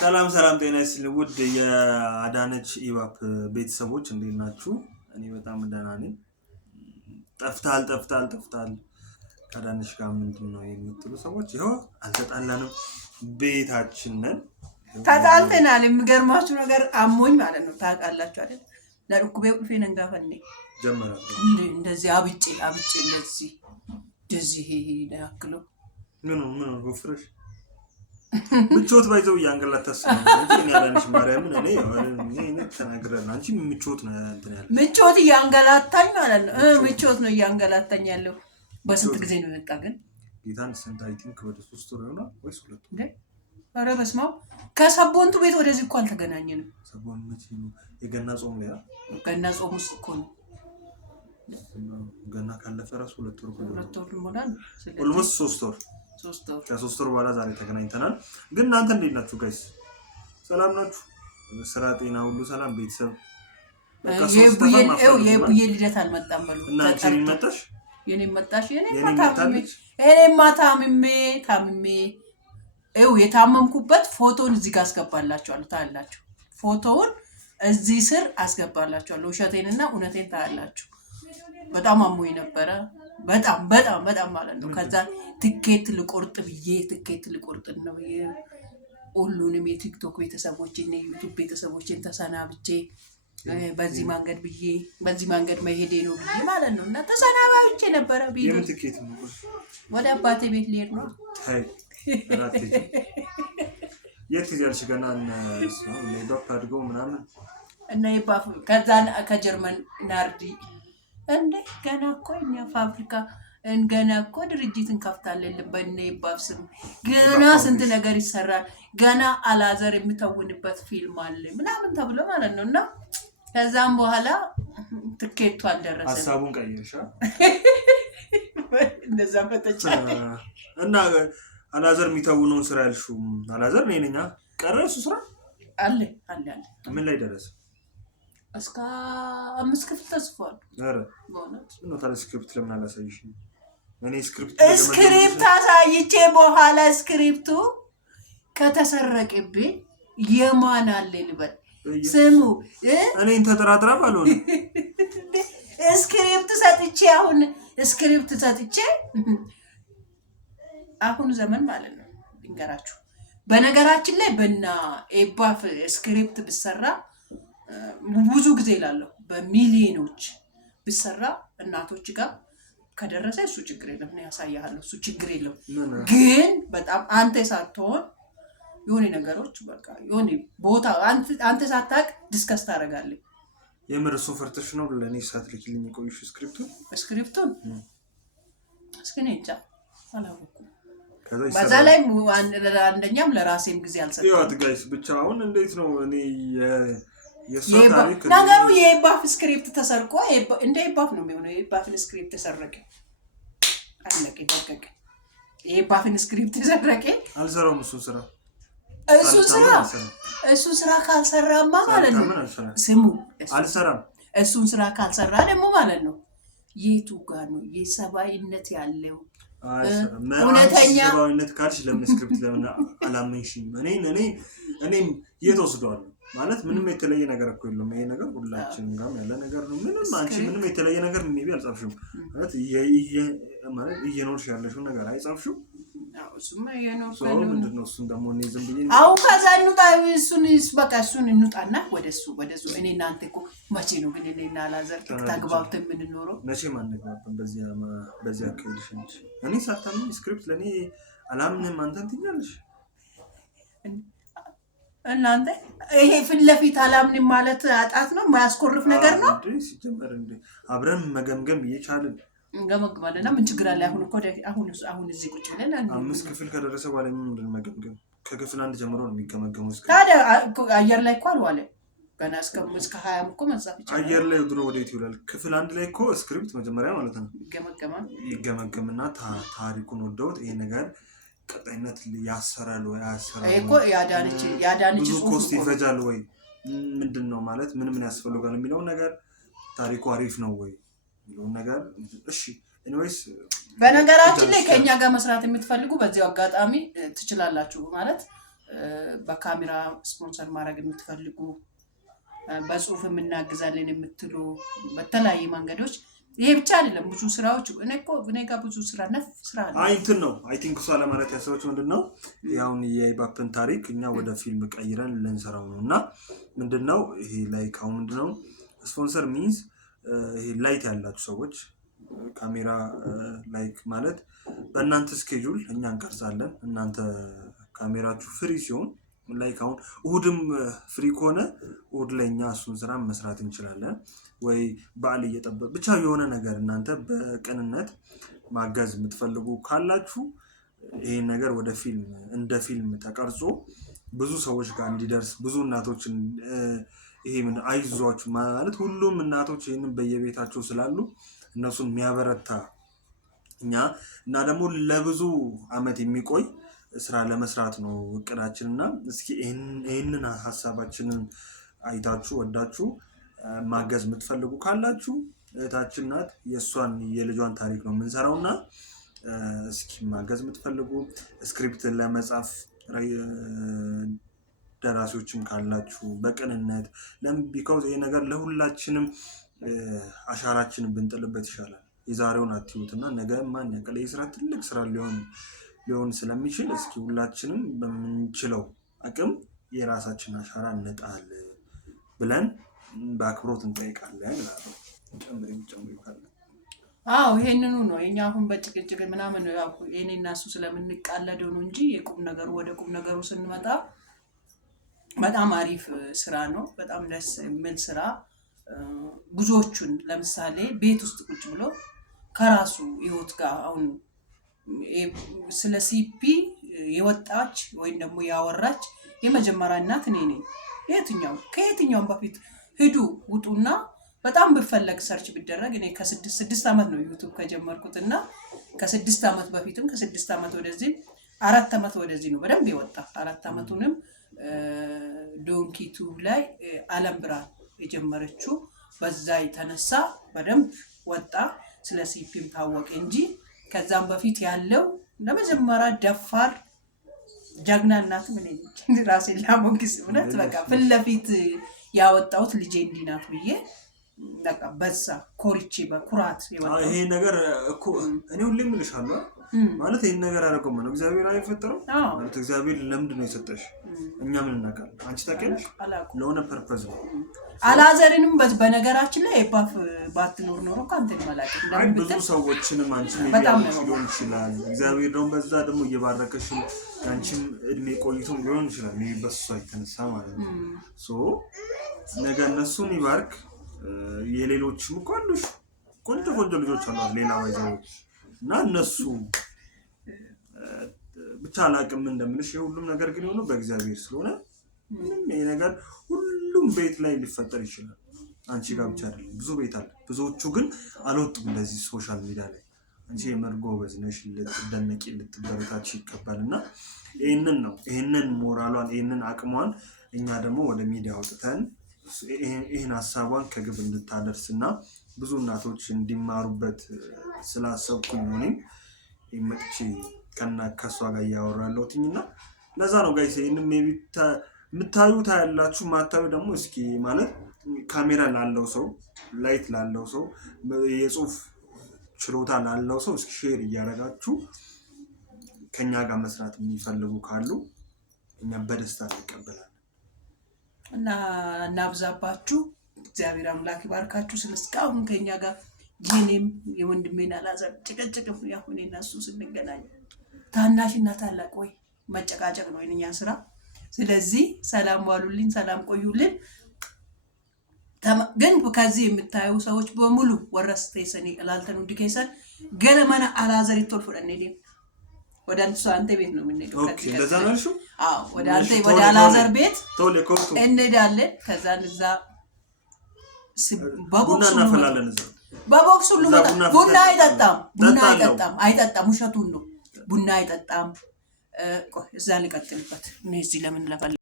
ሰላም ጤና ይስጥልኝ ውድ የአዳነች ኢባፕ ቤተሰቦች እንዴት ናችሁ? እኔ በጣም ደህና ነኝ። ጠፍታል ከአዳነች ጋር ምንድነው የምትሉ ሰዎች ይኸው አልተጣላንም፣ ቤታችን ነን። ተጣልተናል። የሚገርማችሁ ነገር አሞኝ ማለት ነው። ታውቃላችሁ አይደል? ለሩኩቤ ቁልፌን እንጋፈኔ ጀመረ እንደዚህ አብጬ እንደዚህ ያክሎ ምን ወፍረሽ ምቾት ባይዘው ያንገላታስ ነው እንጂ ያዳነች ማርያምን እኔ ተናግረን አንቺ ምቾት ነው እንትን ያለው ምቾት ያንገላታኝ ማለት ነው። ምቾት ነው ያንገላታኝ ያለው። በስንት ጊዜ ነው የመጣ ግን ጌታን ስንት አይ ቲንክ ወደ 3 ወር ነው ወይስ 2 ወር? ኧረ በስመ አብ ከሰቦንቱ ቤት ወደዚህ እኮ አልተገናኘንም። ሰቦን መቼ ነው? የገና ጾም ላይ ገና ጾም ውስጥ እኮ ነው። ገና ካለፈ ራሱ 2 ወር ሞላል። ኦልሞስት 3 ወር ከ3 ወር በኋላ ዛሬ ተገናኝተናል። ግን እናንተ እንዴት ናችሁ ጋይስ? ሰላም ናችሁ? ስራ ጤና ሁሉ ሰላም? ቤተሰብ የቡዬ ልደት አልመጣም በሉ እና አንቺ መጣሽ? የኔ ታምሜ የታመምኩበት ፎቶን እዚህ ጋር አስገባላችኋለሁ። ታያላችሁ። ፎቶውን እዚህ ስር አስገባላችኋለሁ። ውሸቴንና እውነቴን ታያላችሁ። በጣም አሞኝ ነበረ። በጣም ማለት ነው። ከዛ ትኬት ልቆርጥ ነው ሁሉንም የቲክቶክ ቤተሰቦችን የዩቲዩብ ቤተሰቦችን ተሰናብቼ በዚህ መንገድ መሄዴ ነው ብዬ ማለት ነው። እና ተሰናባብቼ ነበረ። የምን ትኬት ነው? ወደ አባቴ ቤት ልሄድ ነው። የት ይያልሽ? ገና ዶፕ አድርገው ምናምን እና ይባፍ ከዛ ከጀርመን ናርዲ እንዴ ገና እኮ እኛ ፋብሪካ ገና እኮ ድርጅት እንከፍታለን በእነ ይባፍ ስም ገና ስንት ነገር ይሰራል። ገና አላዘር የምተውንበት ፊልም አለ ምናምን ተብሎ ማለት ነው። እና ከዛም በኋላ ትኬቱ አልደረሰም። ሀሳቡን ቀየርሻ? እንደዛ ፈተቻ እና አላዘር የሚተውነውን ስራ ያልሽው አላዘር ነኝ ነኛ ቀረሱ ስራ አለ ምን ላይ ደረሰ? እስከ 5 ክፍል ተጽፏል። አረ በእውነት ነው። ታዲያ ስክሪፕት ለምን አላሳይሽኝ? እኔ ስክሪፕት አሳይቼ በኋላ ስክሪፕቱ ከተሰረቀብኝ የማን አለ ልበል? ስሙ እኔን ተጠራጥራ ባልሆነ ስክሪፕት ሰጥቼ አሁን ዘመን ማለት ነው ልንገራችሁ። በነገራችን ላይ በእና ኤባፍ ስክሪፕት ብሰራ ብዙ ጊዜ ይላለሁ በሚሊዮኖች ብሰራ እናቶች ጋር ከደረሰ እሱ ችግር የለም ነው ያሳያለሁ። እሱ ችግር የለም። ግን በጣም አንተ ሳትሆን የሆነ ነገሮች በቃ የሆነ ቦታ አንተ ሳታቅ ዲስከስ ታደርጋለህ። የምር እሱ ፈርተሽ ነው ለኔ ሳትልኪልኝ ቆይሽ ስክሪፕቱን እስኪ እንጃ አላወኩም። በዛ ላይ አንደኛም ለራሴም ጊዜ አልሰጠም። ያው ጋይስ ብቻ አሁን እንዴት ነው እኔ ነገሩ የኤባፍ ስክሪፕት ተሰርቆ እንደ ኤባፍ ነው የሚሆነው። የኤባፍን ስክሪፕት ተሰረቀ አለቀ ደቀቀ። የኤባፍን ስክሪፕት ተሰረቀ አልሰራውም። እሱ ስራ ካልሰራማ ማለት ነው ስሙ አልሰራም። እሱን ስራ ካልሰራ ደግሞ ማለት ነው የቱ ጋር ነው የሰባይነት ያለው? እውነተኛ ሰባዊነት ካልሽ ለምን ስክሪፕት ለምን አላመንሽም? እኔም የተወስዷል ማለት ምንም የተለየ ነገር እኮ የለም። ይሄ ነገር ሁላችንም ጋር ያለ ነገር ነው። አንቺ ምንም የተለየ ነገር ሜቢ አልጻፍሽም ማለት እየኖርሽ ያለሽው ነገር አይጻፍሽም። እሱማ እየኖርሽ ነው። ምንድነው እሱን ደግሞ እኔ ዝም ብዬ አሁን ከዛ እሱን እንውጣና ወደሱ እኔ እናንተ እኮ መቼ ነው ግን እኔና አላዘር ተግባብተን የምንኖረው? መቼም አንግባባም። በዚህ አካሄድሽ እንጂ እኔ ሳታምኝ ስክሪፕት ለኔ አላምንም። አንተን ትኛለሽ እናንተ ይሄ ፊት ለፊት አላምንም ማለት አጣት ነው፣ ማያስኮርፍ ነገር ነው። ሲጀመር አብረን መገምገም እየቻልን እንገመግማለን። ምን ችግር አለ? አሁን እዚህ ቁጭ ብለን 5 ክፍል ከደረሰ በኋላ ምን መገምገም? ከክፍል 1 ጀምሮ ነው የሚገመገመው። ታዲያ አየር ላይ እኮ አልዋለ ገና እስከ 20 እኮ መጻፍ ይችላል። አየር ላይ ድሮ ወዴት ይውላል? ክፍል 1 ላይ እኮ ስክሪፕት መጀመሪያ ማለት ነው ይገመገምና ታሪኩን ወደውት ይሄ ነገር ቀጣይነት ያሰራል ወይ አያሰራል እኮ ያዳነች ኮስት ይፈጃል ወይ ምንድነው ማለት ምን ያስፈልጋል የሚለው ነገር ታሪኩ አሪፍ ነው ወይ የሚለው ነገር እሺ ኤኒዌይስ በነገራችን ላይ ከኛ ጋር መስራት የምትፈልጉ በዚሁ አጋጣሚ ትችላላችሁ ማለት በካሜራ ስፖንሰር ማድረግ የምትፈልጉ በጽሁፍ እናግዛለን የምትሉ በተለያየ መንገዶች ይሄ ብቻ አይደለም፣ ብዙ ስራዎች እኔ ጋር ብዙ ስራ ነፍ ስራ አለ። እንትን ነው አይ ቲንክ እሷ ለማለት ያሰበችው ምንድነው ያውን የኢባፕን ታሪክ እኛ ወደ ፊልም ቀይረን ልንሰራው ነው እና ምንድነው ይሄ ላይክ አሁን ምንድነው ስፖንሰር ሚንስ ይሄ ላይት ያላችሁ ሰዎች ካሜራ ላይክ ማለት በእናንተ ስኬጁል እኛ እንቀርጻለን፣ እናንተ ካሜራችሁ ፍሪ ሲሆን ላይክ አሁን እሁድም ፍሪ ከሆነ እሁድ ላይ እኛ እሱን ስራ መስራት እንችላለን። ወይ በዓል እየጠበቅ ብቻ የሆነ ነገር እናንተ በቅንነት ማገዝ የምትፈልጉ ካላችሁ ይሄን ነገር ወደ ፊልም እንደ ፊልም ተቀርጾ ብዙ ሰዎች ጋር እንዲደርስ ብዙ እናቶችን ይሄ ምን አይዟችሁ ማለት ሁሉም እናቶች ይሄንን በየቤታቸው ስላሉ እነሱን የሚያበረታ እኛ እና ደግሞ ለብዙ አመት የሚቆይ ስራ ለመስራት ነው እቅዳችንና እስኪ ይሄንን ሐሳባችንን አይታችሁ ወዳችሁ ማገዝ የምትፈልጉ ካላችሁ እህታችን ናት፣ የሷን የልጇን ታሪክ ነው የምንሰራውና እስኪ ማገዝ የምትፈልጉ ስክሪፕት ለመጻፍ ደራሲዎችም ካላችሁ በቅንነት ቢካውዝ ይሄ ነገር ለሁላችንም አሻራችንን ብንጥልበት ይሻላል። የዛሬውን አትዩትና ነገ ማን ያውቃል የስራ ትልቅ ስራ ሊሆን ስለሚችል እስኪ ሁላችንም በምንችለው አቅም የራሳችን አሻራ እንጣል ብለን በአክብሮት እንጠይቃለን እላለሁ። ጨምሪ ካለ ይሄንኑ ነው እኛ አሁን በጭቅጭቅ ምናምን ያው እኔና እሱ ስለምንቃለደው ነው እንጂ ወደ ቁም ነገሩ ስንመጣ በጣም አሪፍ ስራ ነው። በጣም ደስ የሚል ስራ ብዙዎቹን ለምሳሌ ቤት ውስጥ ቁጭ ብሎ ከራሱ ህይወት ጋር አሁን ስለ ሲፒ የወጣች ወይም ደግሞ ያወራች የመጀመሪያ እናት እኔ ነኝ። ከየትኛውም በፊት ሂዱ ውጡና በጣም ብፈለግ ሰርች ቢደረግ እኔ ከ6 ዓመት ነው ዩቲዩብ ከጀመርኩትና ከ6 ዓመት በፊትም ከ6 ዓመት ወደዚህ 4 ዓመት ወደዚህ ነው በደንብ የወጣ 4 ዓመቱንም ዶንኪቱ ላይ አለም ብርሃን የጀመረችው በዛ የተነሳ በደንብ ወጣ፣ ስለ ሲፒም ታወቀ እንጂ ከዛም በፊት ያለው ለመጀመሪያ ደፋር ጀግና እናት ምን እንጂ ራሴን ላሞግስ እውነት በቃ ፊት ለፊት ያወጣሁት ልጄ እንዲህ ናት ብዬ በቃ በዛ ኮርቼ በኩራት ይወጣ። ይሄ ነገር እኮ እኔ ሁሌም እልሻለሁ ማለት ይሄን ነገር አደረገው ማለት እግዚአብሔር አይፈጠረው ማለት እግዚአብሔር ለምንድን ነው የሰጠሽ? እኛ ምን እናውቃለን? አንቺ ታውቂያለሽ? ለሆነ ፐርፐዝ ነው። አላዘርንም በነገራችን ላይ ባትኖር ኖሮ ካንተን ማለት ነው ብዙ ሰዎችንም አንቺ ሊሆን ይችላል እግዚአብሔር ደግሞ በዛ ደግሞ እየባረከሽ አንቺም እድሜ ቆይቶም ሊሆን ይችላል በሱ አይተነሳ ማለት ነው። ሶ ነገ እነሱን ይባርክ። የሌሎችም እኮ አሉሽ ቆንጆ ልጆች አሏት ሌላ ወይዘሮ እና እነሱ ብቻ አላቅም እንደምልሽ የሁሉም ነገር ግን የሆነው በእግዚአብሔር ስለሆነ ምንም ይሄ ነገር ሁሉም ቤት ላይ ሊፈጠር ይችላል። አንቺ ጋር ብቻ አይደለም ብዙ ቤት አለ። ብዙዎቹ ግን አልወጡም እንደዚህ ሶሻል ሚዲያ ላይ። አንቺ የመርጎበዝ ነሽ ልትደነቂ ልትበረታች ይገባልና ይሄንን ሞራሏን ይሄንን አቅሟን እኛ ደግሞ ወደ ሚዲያ አውጥተን ይሄን ሐሳቧን ከግብ እንድታደርስና ብዙ እናቶች እንዲማሩበት ስላሰብኩኝ እኔም ይመጥቺ ከሷ ጋር ያወራለሁኝና ለዛ ነው ጋይስ ይሄንን ሜቢ የምታዩት ያላችሁ ማታዩ ደግሞ እስኪ ማለት ካሜራ ላለው ሰው ላይት ላለው ሰው የጽሁፍ ችሎታ ላለው ሰው እስኪ ሼር እያደረጋችሁ ከኛ ጋር መስራት የሚፈልጉ ካሉ እኛ በደስታ እንቀበላለን እና እናብዛባችሁ። እግዚአብሔር አምላክ ይባርካችሁ። ስለስካሁን ከኛ ጋር ጂኔም የወንድሜን አላዛር ጭቅጭቅም ያሁን እኔና እሱ ስንገናኝ ታናሽና ታላቅ ወይ መጨቃጨቅ ነው የኛ ስራ። ስለዚህ ሰላም ዋሉልኝ፣ ሰላም ቆዩልን። ግን ከዚህ የምታዩ ሰዎች በሙሉ ወረስተ ሰኒ ላልተኑ ዲከሰን ገለማና አላዛር ይተርፉረን ኔ ወደ አንተ ቤት ነው የምንሄደው። ኦኬ ለዛ ነው እሱ። ወደ አላዛር ቤት እንሄዳለን። ከዛ እዛ ቡና እናፈላለን። እዛ በቦክስ ሁሉ ቡና አይጠጣም፣ ውሸቱን ነው። ቡና አይጠጣም። እዛ ልቀጥልበት እኔ እዚህ ለምን ለፈለ